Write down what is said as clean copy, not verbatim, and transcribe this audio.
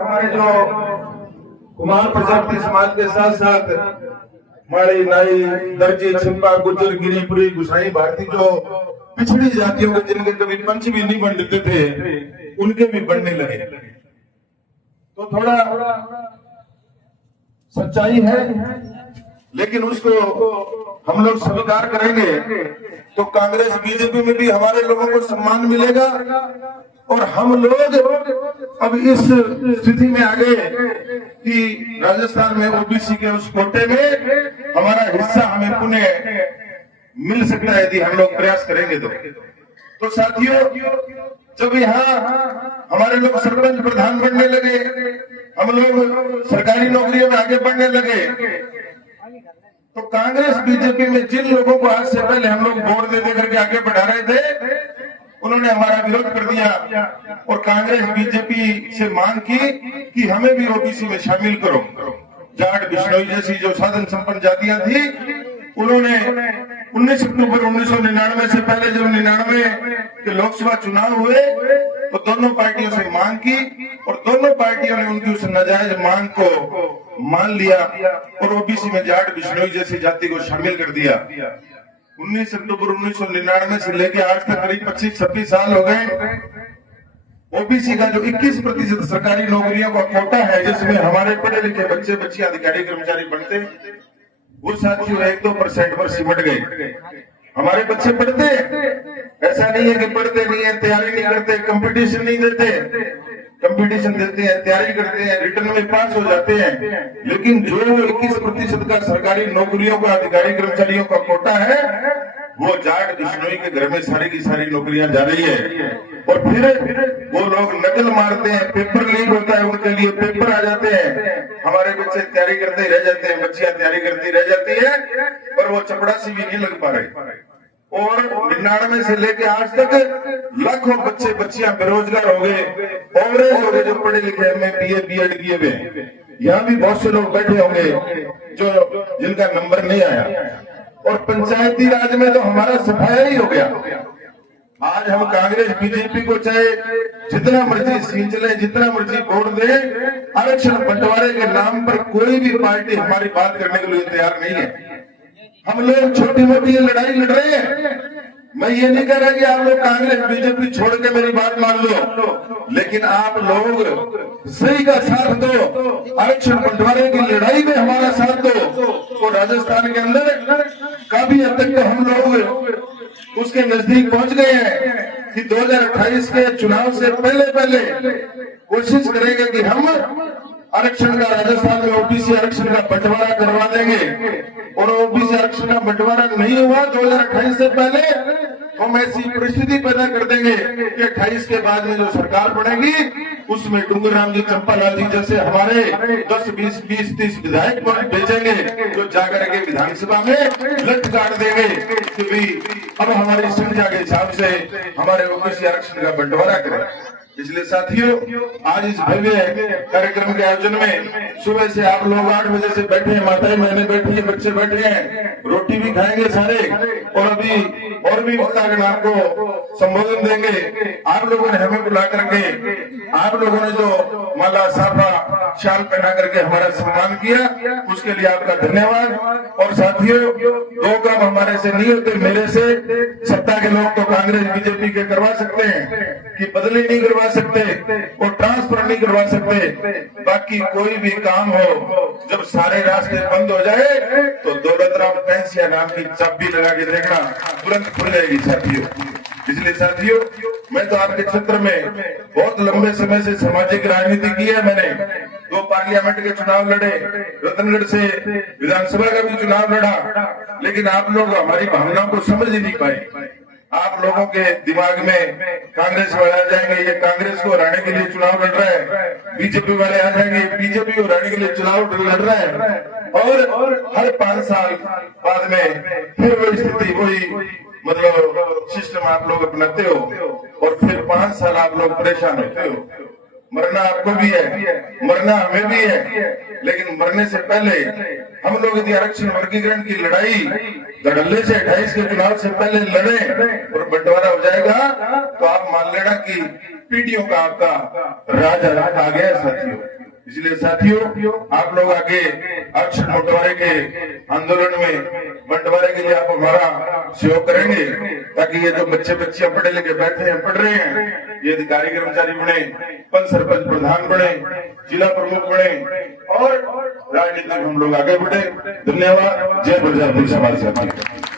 हमारे जो कुमार प्रजापति समाज के साथ साथ माड़ी नाई दर्जी छिपा गुज्जर गिरीपुरी गुसाई भारती जो पिछड़ी जातियों के जिनके कभी पंच भी नहीं बन देते थे उनके भी बनने लगे। तो थोड़ा सच्चाई है, लेकिन उसको हम लोग स्वीकार करेंगे तो कांग्रेस बीजेपी में भी हमारे लोगों को सम्मान मिलेगा। और हम लोग अब इस स्थिति में आ गए कि राजस्थान में ओबीसी के उस कोटे में हमारा हिस्सा हमें पुनः मिल सकता है यदि हम लोग प्रयास करेंगे तो साथियों, जब यहाँ हमारे लोग सरपंच प्रधान बनने लगे, हम लोग सरकारी नौकरियों में आगे बढ़ने लगे, तो कांग्रेस बीजेपी में जिन लोगों को आज से पहले हम लोग वोट दे करके आगे बढ़ा रहे थे उन्होंने हमारा विरोध कर दिया और कांग्रेस बीजेपी से मांग की कि हमें भी ओबीसी में शामिल करो। जाट बिश्नोई जैसी जो साधन संपन्न जातियां थी, उन्होंने 19 अक्टूबर 1999 से पहले जब 99 के लोकसभा चुनाव हुए तो दोनों पार्टियों से मांग की और दोनों पार्टियों ने उनकी उस नाजायज मांग को मान लिया और ओबीसी में जाट बिश्नोई जैसी जाति को शामिल कर दिया। 19 अक्टूबर 1999 से लेकर आज तक करीब 25-26 साल हो गए। ओबीसी का जो 21% सरकारी नौकरियों का कोटा है, जिसमें हमारे पढ़े लिखे बच्चे बच्चियां अधिकारी कर्मचारी बनते, वो साथियों 1-2% पर सिमट गए। हमारे बच्चे पढ़ते, ऐसा नहीं है कि पढ़ते नहीं है, तैयारी नहीं करते, कंपटीशन नहीं देते, कंपटीशन देते हैं, तैयारी करते हैं, रिटर्न में पास हो जाते हैं, लेकिन जो 21% का सरकारी नौकरियों का अधिकारी कर्मचारियों का कोटा है वो जाट बिश्नोई के घर में सारी की सारी नौकरियां जा रही है। और फिर वो लोग नकल मारते हैं, पेपर लीक होता है, उनके लिए पेपर आ जाते हैं, हमारे बच्चे तैयारी करते ही रह जाते हैं, बच्चियां तैयारी करती रह जाती है, पर वो चपड़ासी भी नहीं लग पा रहे। और 99 से लेके आज तक लाखों बच्चे बच्चियां बेरोजगार हो गए, अंग्रेज हो गए जो पढ़े लिखे में बीए बीएड किए हुए। यहाँ भी बहुत से लोग बैठे होंगे जो जिनका नंबर नहीं आया। और पंचायती राज में तो हमारा सफाया ही हो गया। आज हम कांग्रेस बीजेपी को चाहे जितना मर्जी सींच ले, जितना मर्जी वोट दे, आरक्षण बंटवारे के नाम पर कोई भी पार्टी हमारी बात करने के लिए तैयार नहीं है। हम लोग छोटी मोटी लड़ाई लड़ रहे हैं। मैं ये नहीं कह रहा कि आप लोग कांग्रेस बीजेपी छोड़ के मेरी बात मान लो, लेकिन आप लोग सही का साथ दो, आरक्षण बंटवारे की लड़ाई में हमारा साथ दो। तो राजस्थान के अंदर काफी हद तक तो हम लोग उसके नजदीक पहुंच गए हैं कि 2028 के चुनाव से पहले कोशिश करेंगे कि हम आरक्षण का राजस्थान में ओबीसी आरक्षण का बंटवारा करवा देंगे। और ओबीसी आरक्षण का बंटवारा नहीं हुआ 2028 से पहले, हम ऐसी परिस्थिति पैदा कर देंगे कि 28 के बाद में जो सरकार बनेगी उसमें डूंगरराम जी, चंपालाल जी जैसे हमारे 10, 20, 30 विधायक भेजेंगे जो जाकर के विधानसभा में लट काट देंगे कि भाई अब हमारी संख्या के हिसाब से हमारे ओबीसी आरक्षण का बंटवारा करें। इसलिए साथियों, आज इस भव्य कार्यक्रम के आयोजन में सुबह से आप लोग 8 बजे से बैठे हैं, माताएं बहने बैठी है, बच्चे बैठे हैं, रोटी भी खाएंगे सारे, और अभी और भी वक्तागण आपको संबोधन देंगे। आप लोगों ने हमें बुला करके, आप लोगों ने जो माला साफा शाल पहना करके हमारा सम्मान किया, उसके लिए आपका धन्यवाद। और साथियों, 2 काम हमारे से नहीं होते, मेरे से सत्ता के लोग तो कांग्रेस बीजेपी के करवा सकते हैं कि बदली नहीं करवा सकते और ट्रांसफर नहीं करवा सकते, बाकी कोई भी काम हो जब सारे रास्ते बंद हो जाए तो दौलतराम पेंसिया नाम की चाबी लगा के देखना, तुरंत खुल जाएगी साथियों। इसलिए साथियों, मैं तो आपके क्षेत्र में बहुत लंबे समय से सामाजिक राजनीति की है। मैंने 2 पार्लियामेंट के चुनाव लड़े, रतनगढ़ से विधानसभा का भी चुनाव लड़ा, लेकिन आप लोग हमारी भावनाओं को समझ ही नहीं पाए। आप लोगों के दिमाग में कांग्रेस वाले आ जाएंगे, ये कांग्रेस को हराने के लिए चुनाव लड़ रहा है, बीजेपी वाले आ जाएंगे, बीजेपी को हराने के लिए चुनाव लड़ रहा है, और हर 5 साल बाद में फिर वही स्थिति, वही मतलब सिस्टम आप लोग अपनाते हो और फिर 5 साल आप लोग परेशान होते हो। मरना आपको भी है, मरना हमें भी है, लेकिन मरने से पहले हम लोग यदि आरक्षण वर्गीकरण की लड़ाई धड़ल्ले से 28 के चुनाव से पहले लड़े और बंटवारा हो जाएगा तो आप मान लेना कि पीढ़ियों का आपका राज आ गया साथियों। इसलिए साथियों, आप लोग आगे अक्षर बंटवारे के आंदोलन में बंटवारे के लिए आप हमारा सहयोग करेंगे, ताकि ये जो बच्चे बच्चियां पढ़े लिखे बैठे हैं, पढ़ रहे हैं, ये अधिकारी कर्मचारी बने, पंच सरपंच प्रधान बने, जिला प्रमुख बने और राजनीति में हम लोग आगे बढ़े। धन्यवाद। जय प्रजापति समाज साथी।